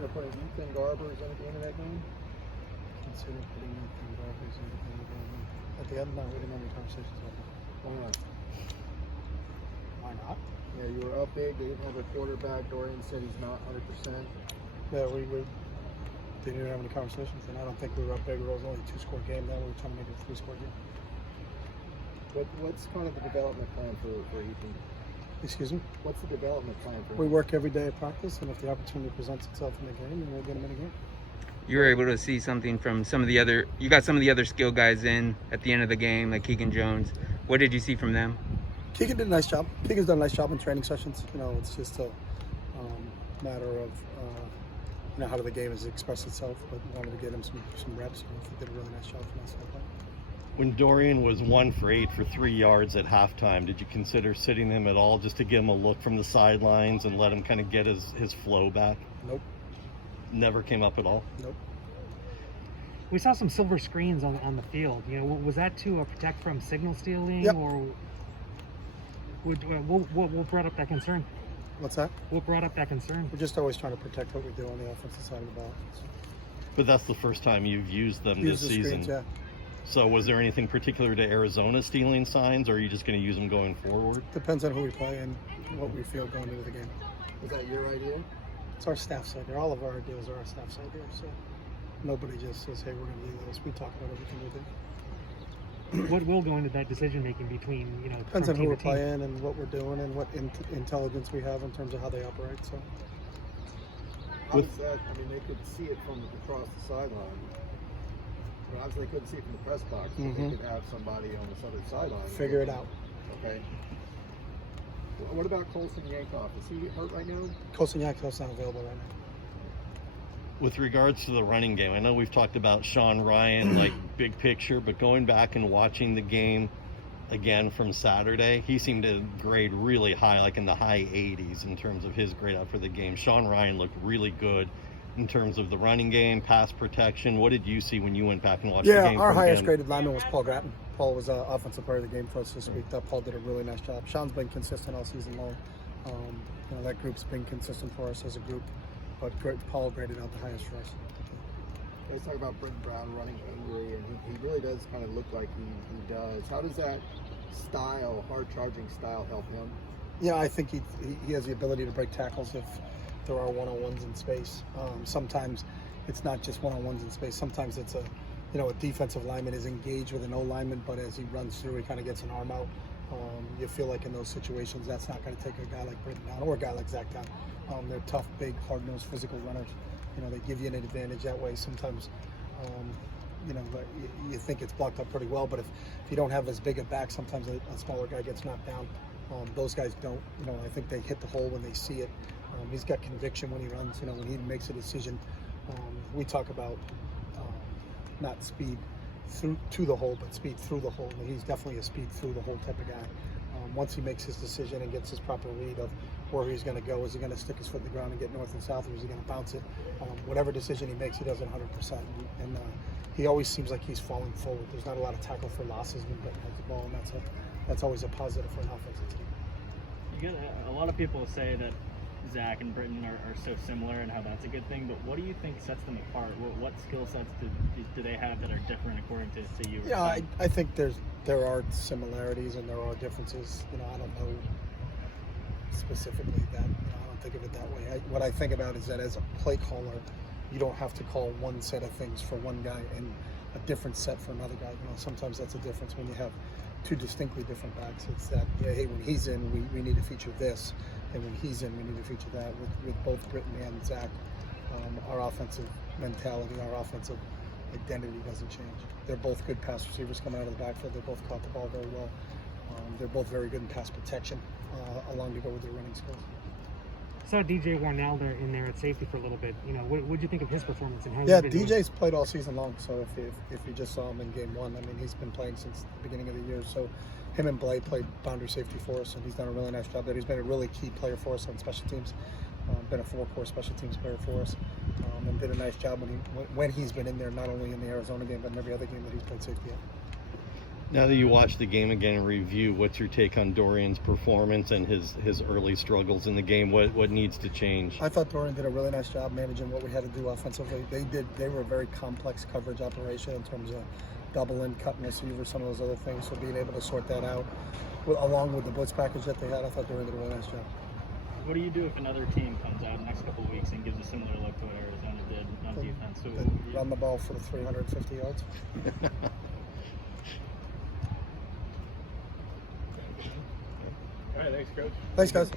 consider putting Ethan Garbers in at the end of that game? Consider putting Ethan Garbers in the game. At the end, no, we didn't have any conversations about that. Why not? Why not? Yeah, you were up big. They didn't have a quarterback. Dorian said he's not 100%. Yeah, we didn't have any conversations, and I don't think we were up big. It was only a 2-score game. Then we were trying to make it a 3-score game. What's kind of the development plan for Ethan? Excuse me? What's the development plan for him? We work every day at practice, and if the opportunity presents itself in the game, then we'll get him in the game. You were able to see something from some of the other, you got some of the other skill guys in at the end of the game, like Keegan Jones. What did you see from them? Keegan did a nice job. Keegan's done a nice job in training sessions. You know, it's just a matter of, you know, how the game has expressed itself, but wanted to get him some reps. I think he did a really nice job from that standpoint. When Dorian was 1 for 8 for 3 yards at halftime, did you consider sitting him at all just to give him a look from the sidelines and let him kind of get his flow back? Nope. Never came up at all? Nope. We saw some silver screens on the field. You know, was that to protect from signal stealing? Yep. Or what brought up that concern? What's that? What brought up that concern? We're just always trying to protect what we do on the offensive side of the ball. But that's the first time you've used them this season. Screens, yeah. So was there anything particular to Arizona stealing signs, or are you just going to use them going forward? Depends on who we play and what we feel going into the game. Was that your idea? It's our staff's idea. All of our ideas are our staff's idea. So nobody just says, hey, we're going to do this. We talk about everything we do. What will go into that decision making between, you know, Depends from on who we're team to team? playing and what we're doing and what intelligence we have in terms of how they operate. So How was that? I mean, they could see it from across the sideline. Well, obviously, they couldn't see it from the press box, but they could have somebody on this other sideline. figure it out. Okay. What about Colson Yankoff? Is he hurt right now? Colson Yankoff's not available right now. With regards to the running game, I know we've talked about Sean Ryan, like big picture, but going back and watching the game again from Saturday, he seemed to grade really high, like in the high 80s in terms of his grade out for the game. Sean Ryan looked really good in terms of the running game, pass protection. What did you see when you went back and watched the game? Yeah, our from highest him? graded lineman was Paul Gratton. Paul was offensive player of the game for us this week. Paul did a really nice job. Sean's been consistent all season long. You know, that group's been consistent for us as a group, but Paul graded out the highest for us. Let's talk about Britton Brown running angry, and he really does kind of look like he does. How does that style, hard-charging style, help him? Yeah, I think he has the ability to break tackles if there are one-on-ones in space. Sometimes it's not just one-on-ones in space. Sometimes it's a defensive lineman is engaged with an O lineman, but as he runs through, he kind of gets an arm out. You feel like in those situations, that's not going to take a guy like Britton down or a guy like Zach down. They're tough, big, hard-nosed, physical runners. You know, they give you an advantage that way. Sometimes, you know, you think it's blocked up pretty well, but if you don't have as big a back, sometimes a smaller guy gets knocked down. Those guys don't. You know, I think they hit the hole when they see it. He's got conviction when he runs. You know, when he makes a decision, we talk about not speed to the hole, but speed through the hole. He's definitely a speed through the hole type of guy. Once he makes his decision and gets his proper read of where he's going to go, is he going to stick his foot in the ground and get north and south, or is he going to bounce it? Whatever decision he makes, he does it 100%. And he always seems like he's falling forward. There's not a lot of tackle for losses when Britton has the ball, and that's always a positive for an offensive team. You get a lot of people say that Zach and Britton are so similar and how that's a good thing, but what do you think sets them apart? What skill sets do they have that are different according to you? Yeah, I think there are similarities and there are differences. You know, I don't know specifically that. You know, I don't think of it that way. What I think about is that as a play caller, you don't have to call one set of things for one guy and a different set for another guy. You know, sometimes that's a difference when you have two distinctly different backs. It's that, yeah, hey, when he's in, we need to feature this, and when he's in, we need to feature that. With both Britton and Zach, our offensive mentality, our offensive identity doesn't change. They're both good pass receivers coming out of the backfield. They both caught the ball very well. They're both very good in pass protection, along to go with their running skills. Saw DJ Warnell in there at safety for a little bit. You know, what did you think of his performance and how? Yeah, DJ's played all season long. So if you just saw him in game one, I mean, he's been playing since the beginning of the year. So him and Blake played boundary safety for us, and he's done a really nice job there. He's been a really key player for us on special teams. Been a four-core special teams player for us, and did a nice job when he's been in there, not only in the Arizona game but in every other game that he's played safety at. Now that you watch the game again and review, what's your take on Dorian's performance and his early struggles in the game? What needs to change? I thought Dorian did a really nice job managing what we had to do offensively. They were a very complex coverage operation in terms of double in, cut and receiver, some of those other things. So being able to sort that out, along with the blitz package that they had, I thought Dorian did a really nice job. What do you do if another team comes out in the next couple of weeks and gives a similar look to what Arizona did on defense? So Then run the ball for 350 yards. All right, thanks, Coach. Thanks, guys.